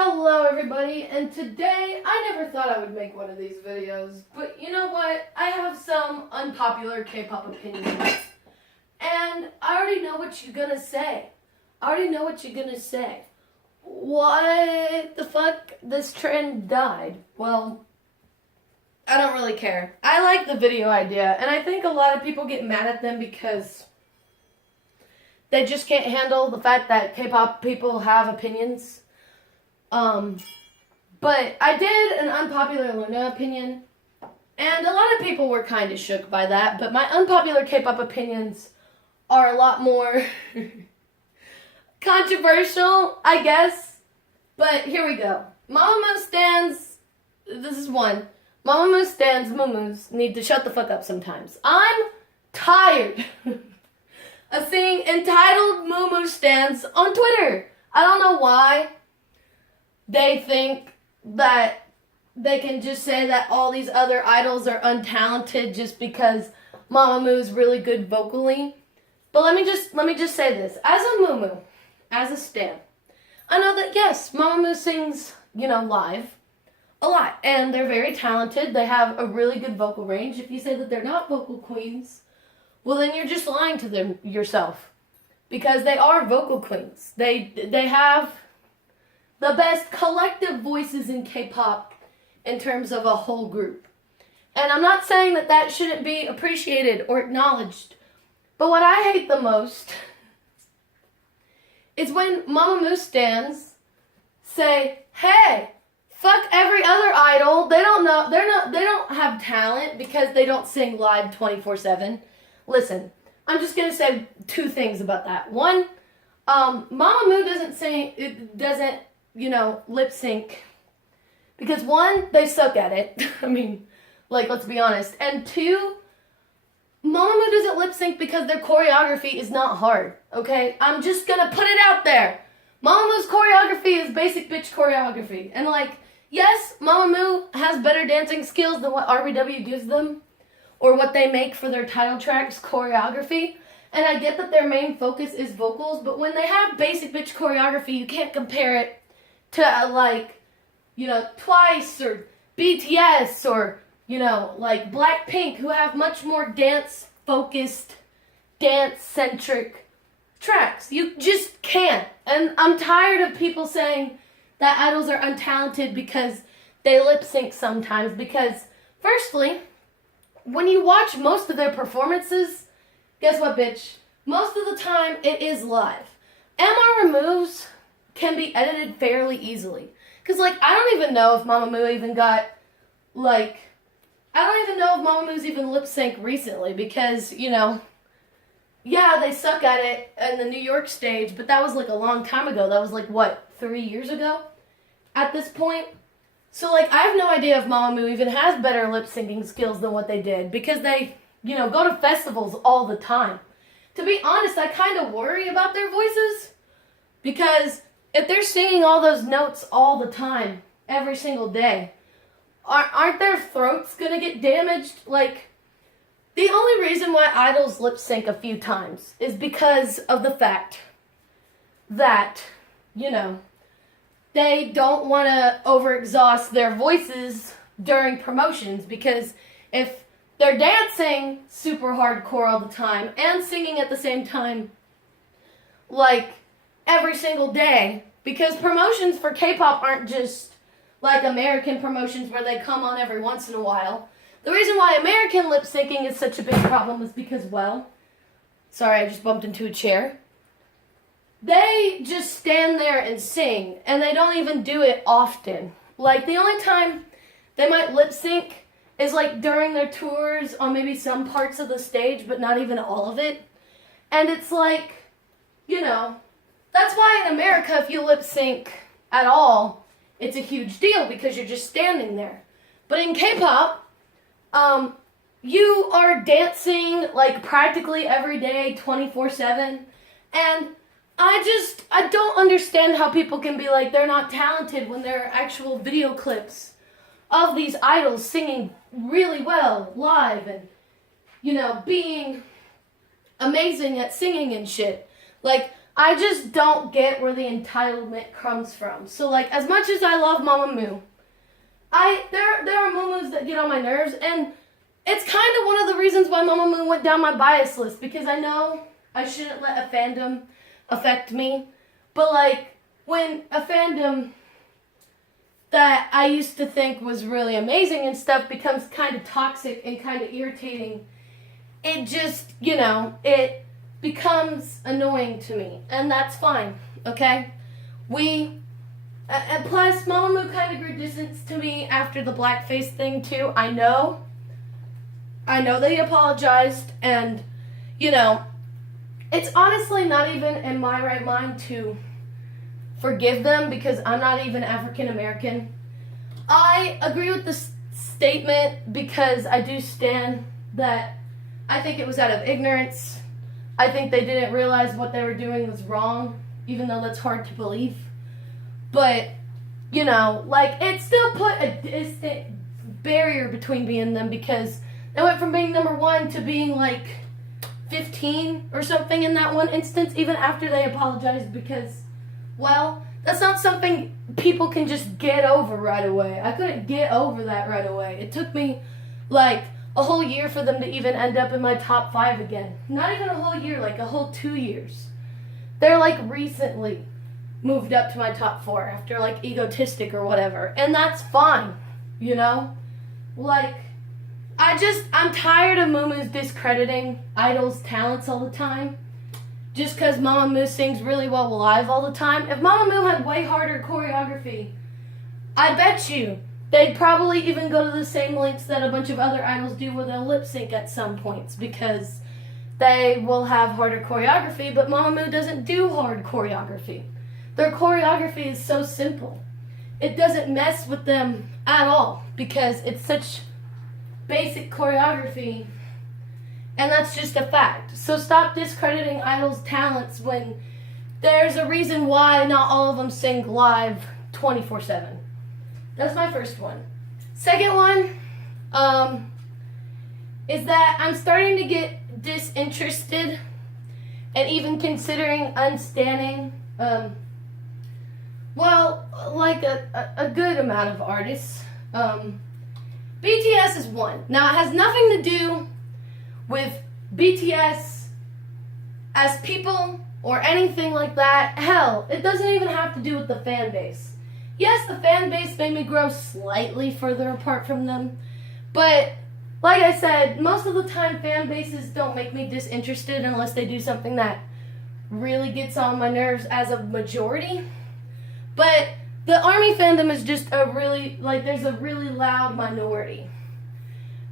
Hello everybody, and today I never thought I would make one of these videos, but you know what? I have some unpopular K-pop opinions, and I already know what you're gonna say. What the fuck? This trend died. Well, I don't really care. I like the video idea, and I think a lot of people get mad at them because they just can't handle the fact that K-pop people have opinions. But I did an unpopular Luna opinion, and a lot of people were kind of shook by that, but my unpopular K-pop opinions are a lot more controversial, I guess. But here we go. Mamamoo stans, this is one. Mamamoo stans, Muumuus need to shut the fuck up sometimes. I'm tired of seeing entitled Muumuu stans on Twitter. I don't know why they think that they can just say that all these other idols are untalented just because Mamamoo's really good vocally. But let me just say this. As a Muumuu, as a stan, I know that yes, Mamamoo sings, live a lot. And they're very talented. They have a really good vocal range. If you say that they're not vocal queens, well then you're just lying to yourself. Because they are vocal queens. They have the best collective voices in K-pop in terms of a whole group. And I'm not saying that that shouldn't be appreciated or acknowledged. But what I hate the most is when Mamamoo stans say, hey, fuck every other idol. They don't have talent because they don't sing live 24/7. Listen, I'm just going to say two things about that. One, Mamamoo doesn't lip sync because one, they suck at it. I mean, let's be honest. And two, Mamamoo doesn't lip sync because their choreography is not hard, okay? I'm just gonna put it out there. Mamamoo's choreography is basic bitch choreography. And yes, Mamamoo has better dancing skills than what RBW gives them or what they make for their title track's choreography. And I get that their main focus is vocals, but when they have basic bitch choreography, you can't compare it to Twice or BTS or Blackpink, who have much more dance-focused, dance-centric tracks. You just can't. And I'm tired of people saying that idols are untalented because they lip sync sometimes. Because, firstly, when you watch most of their performances, guess what, bitch? Most of the time, it is live. MR removes can be edited fairly easily. Because, I don't even know if Mamamoo even got, I don't even know if Mamamoo's even lip sync recently. Because, yeah, they suck at it in the New York stage. But that was, a long time ago. That was, 3 years ago at this point? So, I have no idea if Mamamoo even has better lip syncing skills than what they did. Because they, go to festivals all the time. To be honest, I kind of worry about their voices. Because if they're singing all those notes all the time, every single day, aren't their throats going to get damaged? The only reason why idols lip sync a few times is because of the fact that, they don't want to overexhaust their voices during promotions. Because if they're dancing super hardcore all the time and singing at the same time, every single day, because promotions for K-pop aren't just like American promotions where they come on every once in a while. The reason why American lip syncing is such a big problem is because, sorry, I just bumped into a chair. They just stand there and sing, and they don't even do it often. The only time they might lip sync is during their tours on maybe some parts of the stage, but not even all of it. And it's that's why in America, if you lip sync at all, it's a huge deal because you're just standing there. But in K-pop, you are dancing practically every day, 24/7. And I don't understand how people can be they're not talented when there are actual video clips of these idols singing really well live and, being amazing at singing and shit. I just don't get where the entitlement comes from. So, like, as much as I love Mamamoo, there are Mumus that get on my nerves, and it's kind of one of the reasons why Mamamoo went down my bias list, because I know I shouldn't let a fandom affect me, but, like, when a fandom that I used to think was really amazing and stuff becomes kind of toxic and kind of irritating, it just, it becomes annoying to me, and that's fine, okay? And plus, Mamamoo kind of grew distance to me after the blackface thing, too. I know they apologized, and, it's honestly not even in my right mind to forgive them, because I'm not even African American. I agree with the statement, because I do stand that I think it was out of ignorance. I think they didn't realize what they were doing was wrong, even though that's hard to believe. But, it still put a distant barrier between me and them, because they went from being number 1 to being, 15 or something in that one instance, even after they apologized, because, well, that's not something people can just get over right away. I couldn't get over that right away. It took me, a whole year for them to even end up in my top 5 again. Not even a whole year, a whole 2 years. They're, recently moved up to my top 4 after, Egotistic or whatever. And that's fine, I'm tired of Muumu's discrediting idols' talents all the time. Just because Mamamoo sings really well live all the time. If Mamamoo had way harder choreography, I bet you they'd probably even go to the same lengths that a bunch of other idols do where they'll lip sync at some points, because they will have harder choreography, but Mamamoo doesn't do hard choreography. Their choreography is so simple. It doesn't mess with them at all, because it's such basic choreography, and that's just a fact. So stop discrediting idols' talents when there's a reason why not all of them sing live 24/7. That's my first one. Second one is that I'm starting to get disinterested and even considering unstanning, a good amount of artists. BTS is one. Now, it has nothing to do with BTS as people or anything like that. Hell, it doesn't even have to do with the fan base. Yes, the fan base made me grow slightly further apart from them, but like I said, most of the time fan bases don't make me disinterested unless they do something that really gets on my nerves as a majority. But the ARMY fandom is just there's a really loud minority.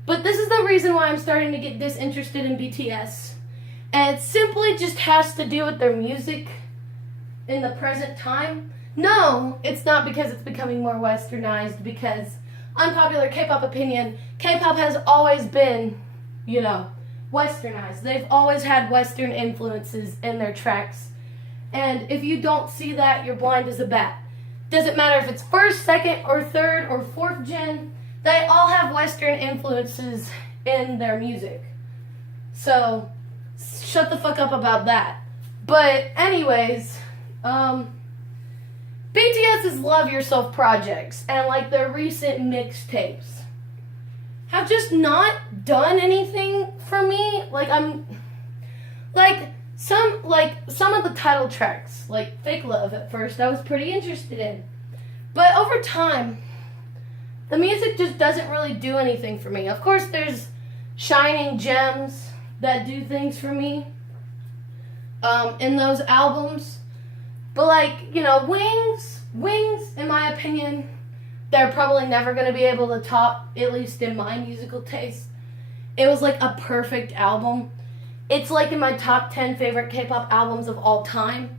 But this is the reason why I'm starting to get disinterested in BTS. And it simply just has to do with their music in the present time. No, it's not because it's becoming more westernized, because Unpopular K-pop Opinion, K-pop has always been, westernized. They've always had Western influences in their tracks. And if you don't see that, you're blind as a bat. Doesn't matter if it's first, second, or third, or fourth gen, they all have Western influences in their music. So, shut the fuck up about that. But anyways, BTS's Love Yourself projects and their recent mixtapes have just not done anything for me. Some of the title tracks, like Fake Love at first, I was pretty interested in. But over time, the music just doesn't really do anything for me. Of course, there's shining gems that do things for me in those albums. But Wings, in my opinion, they're probably never going to be able to top, at least in my musical taste. It was a perfect album. It's in my top 10 favorite K-pop albums of all time.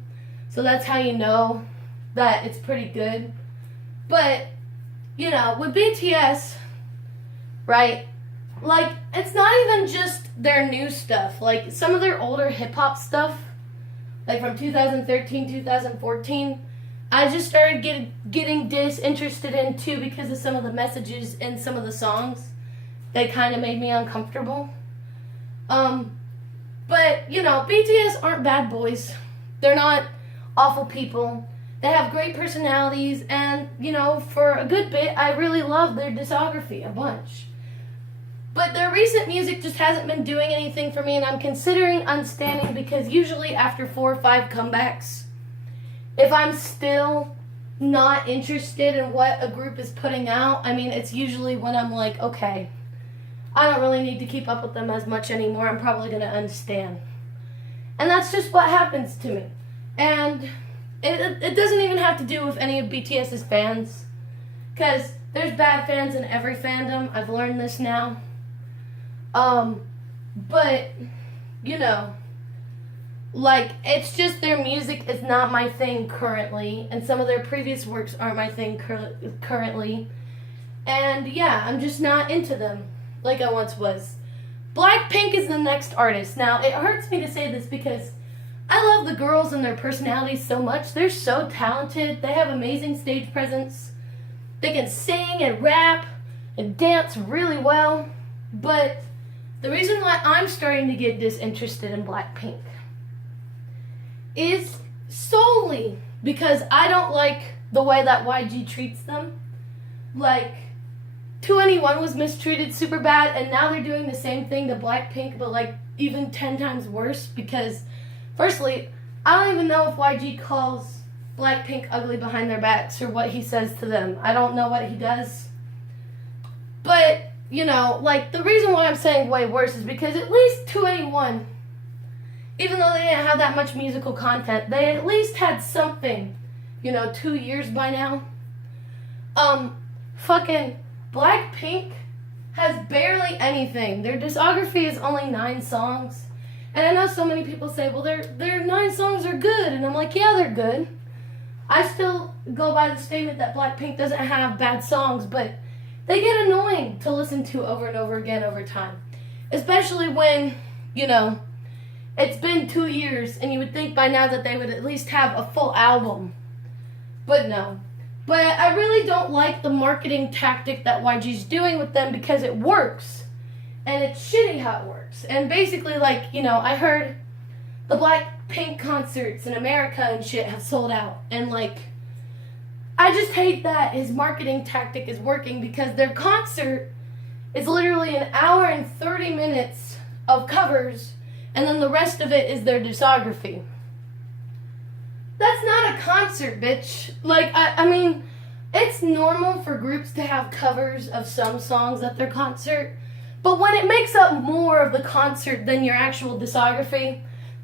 So that's how you know that it's pretty good. But, with BTS, right, it's not even just their new stuff. Some of their older hip-hop stuff, from 2013, 2014, I just started getting disinterested in, too, because of some of the messages in some of the songs. They kind of made me uncomfortable. But, BTS aren't bad boys. They're not awful people. They have great personalities, and, you know, for a good bit, I really love their discography a bunch. But their recent music just hasn't been doing anything for me, and I'm considering unstanding because usually after 4 or 5 comebacks, if I'm still not interested in what a group is putting out, I mean, it's usually when I'm like, okay, I don't really need to keep up with them as much anymore. I'm probably going to unstand. And that's just what happens to me. And it doesn't even have to do with any of BTS's fans, because there's bad fans in every fandom. I've learned this now. But, you know, like, it's just their music is not my thing currently, and some of their previous works aren't my thing currently. And yeah, I'm just not into them like I once was. Blackpink is the next artist. Now, it hurts me to say this because I love the girls and their personalities so much. They're so talented. They have amazing stage presence. They can sing and rap and dance really well. But the reason why I'm starting to get disinterested in Blackpink is solely because I don't like the way that YG treats them. Like, 2NE1 was mistreated super bad, and now they're doing the same thing to Blackpink, but like even 10 times worse. Because, firstly, I don't even know if YG calls Blackpink ugly behind their backs or what he says to them. I don't know what he does. But, you know, like, the reason why I'm saying way worse is because at least 2NE1, even though they didn't have that much musical content, they at least had something, you know, 2 years by now. Fucking Blackpink has barely anything. Their discography is only 9 songs. And I know so many people say, well, their 9 songs are good. And I'm like, yeah, they're good. I still go by the statement that Blackpink doesn't have bad songs, but they get annoying to listen to over and over again over time. Especially when, you know, it's been 2 years and you would think by now that they would at least have a full album. But no. But I really don't like the marketing tactic that YG's doing with them because it works. And it's shitty how it works. And basically, like, you know, I heard the Blackpink concerts in America and shit have sold out. And, like, I just hate that his marketing tactic is working because their concert is literally an hour and 30 minutes of covers, and then the rest of it is their discography. That's not a concert, bitch. Like, I mean, it's normal for groups to have covers of some songs at their concert, but when it makes up more of the concert than your actual discography,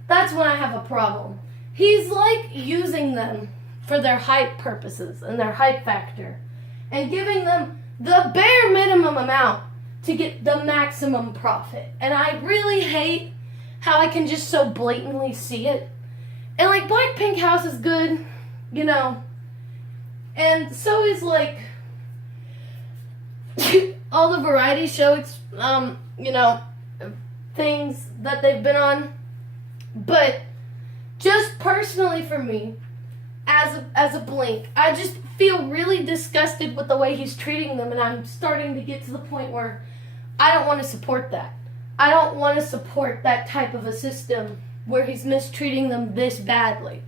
that's when I have a problem. He's, like, using them for their hype purposes and their hype factor, and giving them the bare minimum amount to get the maximum profit. And I really hate how I can just so blatantly see it. And, like, Blackpink House is good, you know, and so is, like, all the variety shows, you know, things that they've been on. But just personally for me, as a Blink, I just feel really disgusted with the way he's treating them, and I'm starting to get to the point where I don't want to support that. I don't want to support that type of a system where he's mistreating them this badly.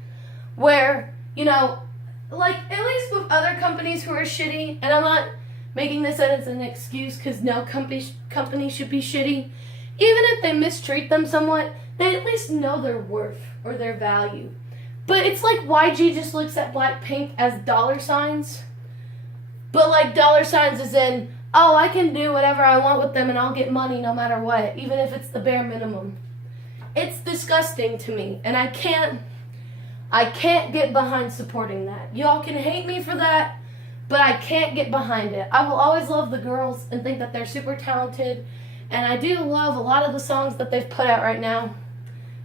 Where, you know, like, at least with other companies who are shitty, and I'm not making this as an excuse because no company should be shitty. Even if they mistreat them somewhat, they at least know their worth or their value. But it's like YG just looks at Blackpink as dollar signs. But, like, dollar signs as in, oh, I can do whatever I want with them and I'll get money no matter what, even if it's the bare minimum. It's disgusting to me, and I can't get behind supporting that. Y'all can hate me for that, but I can't get behind it. I will always love the girls and think that they're super talented, and I do love a lot of the songs that they've put out right now.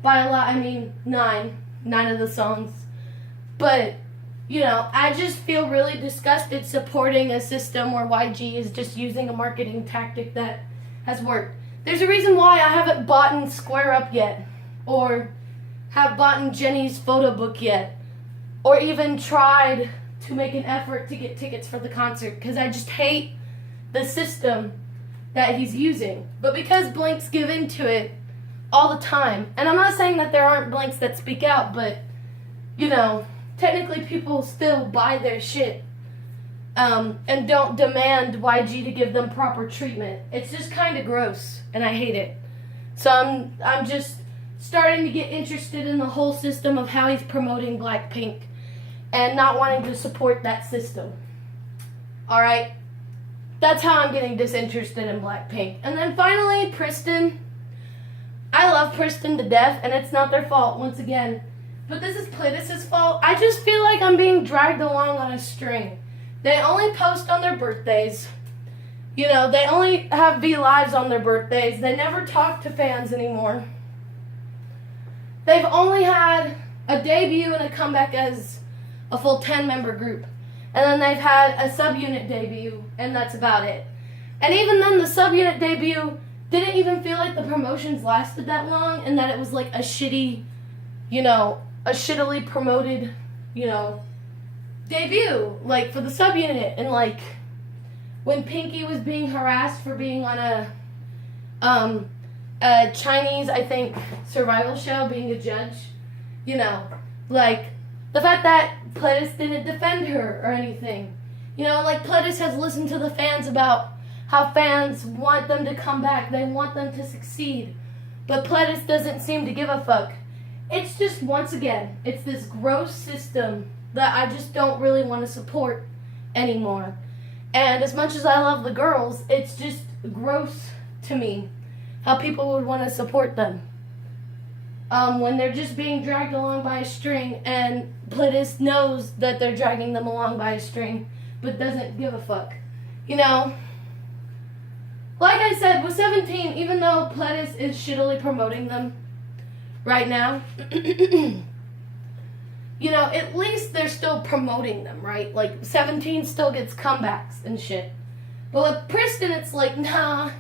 By a lot, I mean 9 of the songs. But, you know, I just feel really disgusted supporting a system where YG is just using a marketing tactic that has worked. There's a reason why I haven't bought Square Up yet, or have bought Jenny's photo book yet, or even tried to make an effort to get tickets for the concert, because I just hate the system that he's using. But because Blinks give into it all the time, and I'm not saying that there aren't Blinks that speak out, but technically people still buy their shit and don't demand YG to give them proper treatment. It's just kind of gross, and I hate it. So I'm just starting to get interested in the whole system of how he's promoting Blackpink and not wanting to support that system. Alright? That's how I'm getting disinterested in Blackpink. And then finally, Pristin. I love Pristin to death, and it's not their fault, once again. But this is Pledis' fault. I just feel like I'm being dragged along on a string. They only post on their birthdays. They only have V-Lives on their birthdays. They never talk to fans anymore. They've only had a debut and a comeback as a full 10-member group. And then they've had a subunit debut, and that's about it. And even then, the subunit debut didn't even feel like the promotions lasted that long, and that it was like a shitty, a shittily promoted, debut, like, for the subunit. And, like, when Pinky was being harassed for being on a Chinese, I think, survival show, being a judge, like, the fact that Pledis didn't defend her or anything. Like, Pledis has listened to the fans about how fans want them to come back. They want them to succeed. But Pledis doesn't seem to give a fuck. It's just, once again, it's this gross system that I just don't really want to support anymore. And as much as I love the girls, it's just gross to me how people would want to support them. When they're just being dragged along by a string, and Pledis knows that they're dragging them along by a string, but doesn't give a fuck. Like I said, with 17, even though Pledis is shittily promoting them right now, at least they're still promoting them, right? Like, 17 still gets comebacks and shit. But with Pristin, it's like, nah,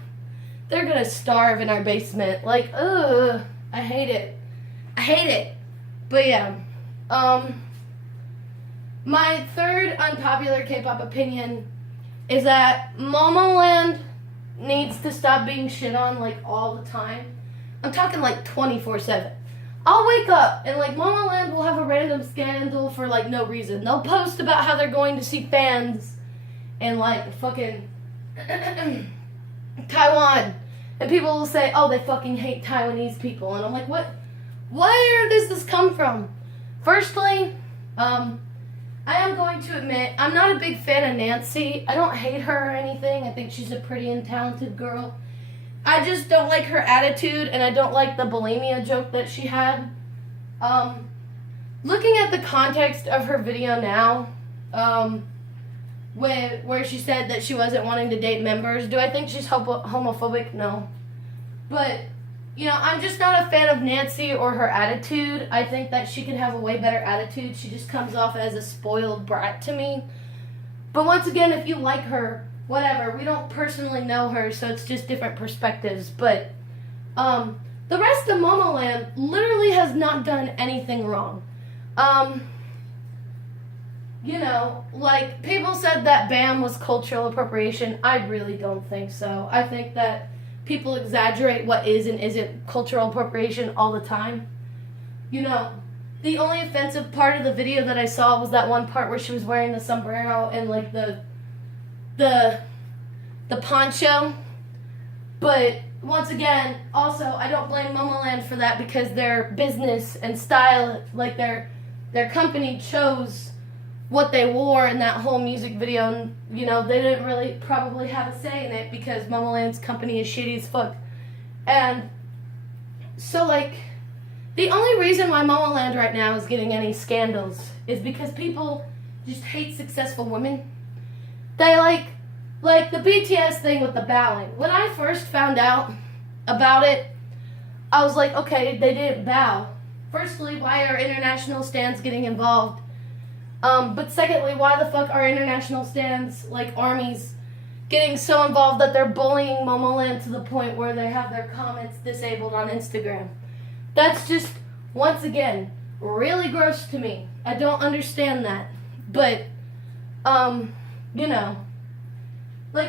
they're gonna starve in our basement. Like, ugh, I hate it. I hate it. But yeah, my third unpopular K-pop opinion is that Momoland needs to stop being shit on, like, all the time. I'm talking, like, 24/7. I'll wake up and, like, Momoland will have a random scandal for, like, no reason. They'll post about how they're going to see fans in, like, fucking Taiwan. And people will say, oh, they fucking hate Taiwanese people. And I'm like, what? Where does this come from? Firstly, I am going to admit, I'm not a big fan of Nancy. I don't hate her or anything. I think she's a pretty and talented girl. I just don't like her attitude, and I don't like the bulimia joke that she had. Looking at the context of her video now, where she said that she wasn't wanting to date members, do I think she's homophobic? No. But, I'm just not a fan of Nancy or her attitude. I think that she could have a way better attitude. She just comes off as a spoiled brat to me. But once again, if you like her, whatever. We don't personally know her, so it's just different perspectives. But the rest of Momoland literally has not done anything wrong. Like, people said that BAM was cultural appropriation. I really don't think so. I think that people exaggerate what is and isn't cultural appropriation all the time. The only offensive part of the video that I saw was that one part where she was wearing the sombrero and, like, the poncho. But once again, also, I don't blame Momoland for that, because their business and style, like, their company chose what they wore in that whole music video, and they didn't really probably have a say in it because Momoland's company is shitty as fuck. And so, like, the only reason why Momoland right now is getting any scandals is because people just hate successful women. They like the BTS thing with the bowing. When I first found out about it, I was like, okay, they didn't bow. Firstly, why are international stands getting involved? But secondly, why the fuck are international stands, like armies, getting so involved that they're bullying Momoland to the point where they have their comments disabled on Instagram? That's just, once again, really gross to me. I don't understand that. But, like,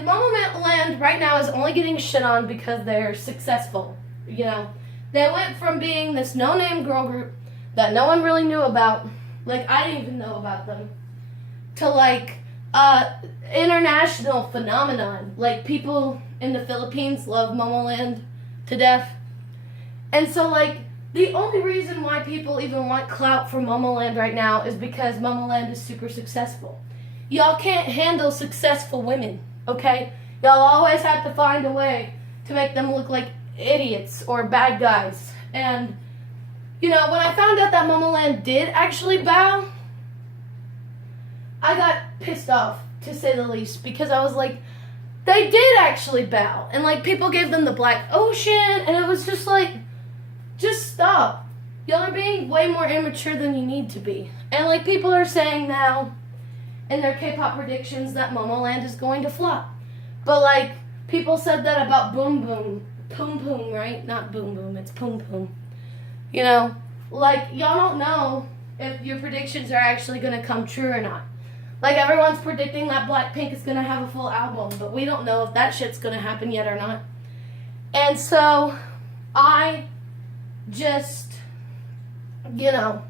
Momoland right now is only getting shit on because they're successful. They went from being this no-name girl group that no one really knew about like I didn't even know about them, to like international phenomenon. Like people in the Philippines love Momoland to death. And so like the only reason why people even want clout for Momoland right now is because Momoland is super successful. Y'all can't handle successful women, okay? Y'all always have to find a way to make them look like idiots or bad guys. And, you know, when I found out that Momoland did actually bow, I got pissed off, to say the least, because I was like, they did actually bow. And, like, people gave them the black ocean, and it was just like, just stop. Y'all are being way more immature than you need to be. And, like, people are saying now in their K-pop predictions that Momoland is going to flop. But, like, people said that about Boom Boom. Poom Poom, right? Not Boom Boom, it's Poom Poom. You know, like, y'all don't know if your predictions are actually going to come true or not. Like, everyone's predicting that Blackpink is going to have a full album, but we don't know if that shit's going to happen yet or not. And so, I just, you know,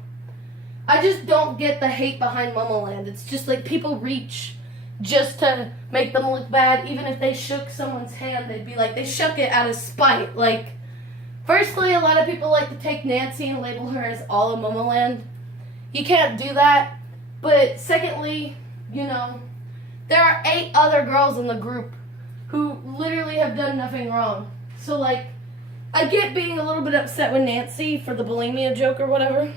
I just don't get the hate behind Momoland. It's just like people reach just to make them look bad. Even if they shook someone's hand, they'd be like, they shook it out of spite. Like, firstly, a lot of people like to take Nancy and label her as all of Momoland. You can't do that. But secondly, you know, there are 8 other girls in the group who literally have done nothing wrong. So, like, I get being a little bit upset with Nancy for the bulimia joke or whatever.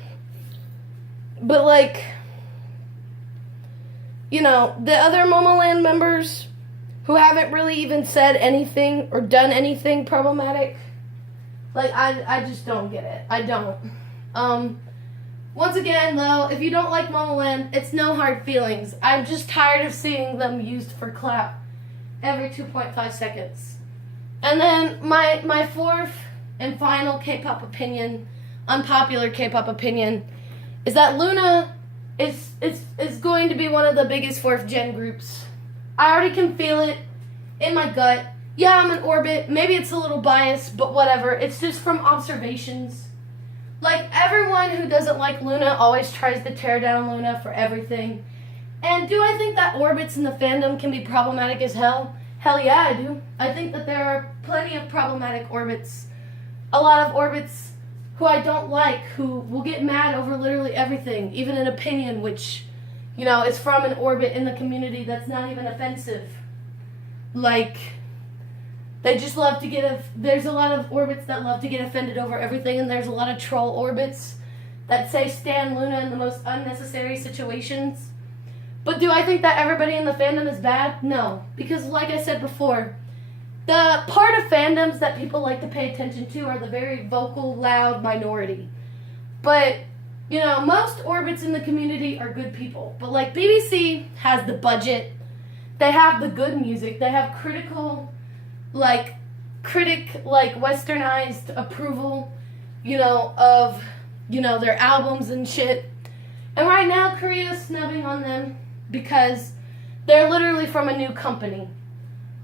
But, like, you know, the other Momoland members who haven't really even said anything or done anything problematic, like, I just don't get it. I don't. Once again, though, if you don't like Momoland, it's no hard feelings. I'm just tired of seeing them used for clout every 2.5 seconds. And then my fourth and final K-pop opinion, unpopular K-pop opinion, is that Luna is going to be one of the biggest 4th gen groups. I already can feel it in my gut. Yeah, I'm in orbit. Maybe it's a little biased, but whatever. It's just from observations. Like, everyone who doesn't like Luna always tries to tear down Luna for everything. And do I think that orbits in the fandom can be problematic as hell? Hell yeah, I do. I think that there are plenty of problematic orbits. A lot of orbits who I don't like, who will get mad over literally everything, even an opinion which, you know, is from an orbit in the community that's not even offensive. Like, they just love to get, there's a lot of orbits that love to get offended over everything, and there's a lot of troll orbits that say stan Luna in the most unnecessary situations. But do I think that everybody in the fandom is bad? No. Because like I said before, the part of fandoms that people like to pay attention to are the very vocal, loud minority. But, you know, most orbits in the community are good people. But, like, BBC has the budget. They have the good music. They have westernized approval, you know, of, you know, their albums and shit. And right now, Korea's snubbing on them because they're literally from a new company.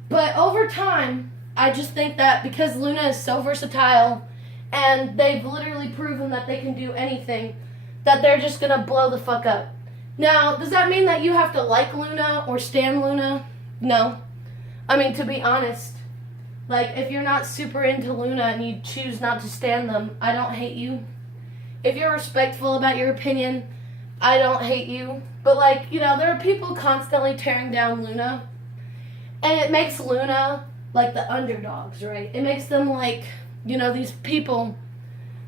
But over time, I just think that because Luna is so versatile and they've literally proven that they can do anything, that they're just gonna blow the fuck up. Now, does that mean that you have to like Luna or stan Luna? No. I mean, to be honest, like, if you're not super into Luna and you choose not to stan them, I don't hate you. If you're respectful about your opinion, I don't hate you. But, like, you know, there are people constantly tearing down Luna. And it makes Luna, like, the underdogs, right? It makes them, like, you know, these people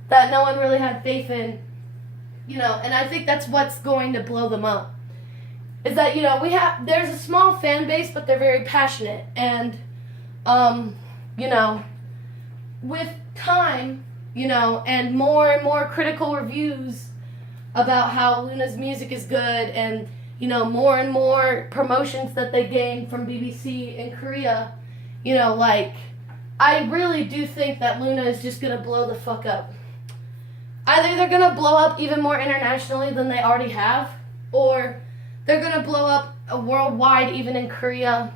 that no one really had faith in. You know, and I think that's what's going to blow them up. Is that, you know, there's a small fan base, but they're very passionate. And, you know, with time, you know, and more critical reviews about how Luna's music is good, and, you know, more and more promotions that they gain from BBC in Korea, you know, like, I really do think that Luna is just going to blow the fuck up. Either they're going to blow up even more internationally than they already have, or they're going to blow up worldwide, even in Korea.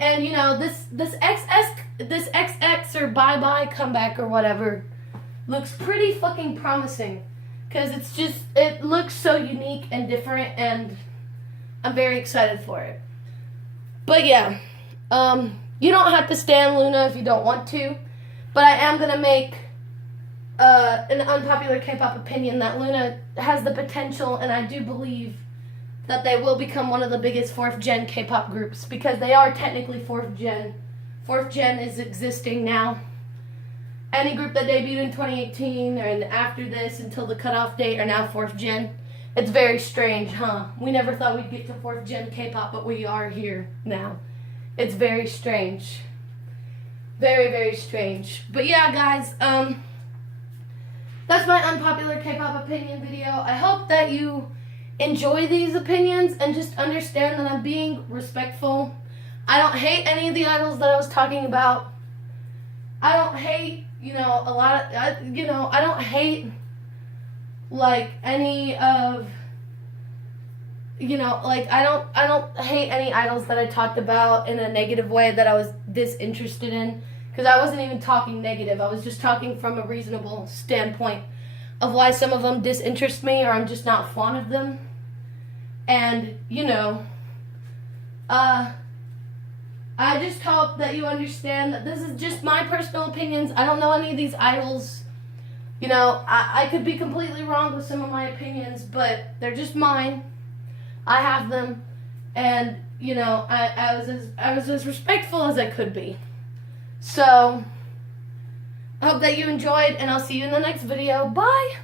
And, you know, this XX or bye-bye comeback or whatever looks pretty fucking promising. because it looks so unique and different, and I'm very excited for it. But yeah, you don't have to stan Luna if you don't want to, but I am going to make an unpopular K-pop opinion that Luna has the potential, and I do believe that they will become one of the biggest 4th gen K-pop groups, because they are technically 4th gen. 4th gen is existing now. Any group that debuted in 2018 and after this until the cutoff date are now 4th gen. It's very strange, huh? We never thought we'd get to 4th gen K-pop, but we are here now. It's very strange. Very, very strange. But yeah, guys, that's my unpopular K-pop opinion video. I hope that you enjoy these opinions and just understand that I'm being respectful. I don't hate any of the idols that I was talking about. I don't hate, I don't hate, like, any of, I don't hate any idols that I talked about in a negative way that I was disinterested in, because I wasn't even talking negative. I was just talking from a reasonable standpoint of why some of them disinterest me, or I'm just not fond of them. And, I just hope that you understand that this is just my personal opinions. I don't know any of these idols. I could be completely wrong with some of my opinions, but they're just mine. I have them, and I was as respectful as I could be. So I hope that you enjoyed, and I'll see you in the next video. Bye.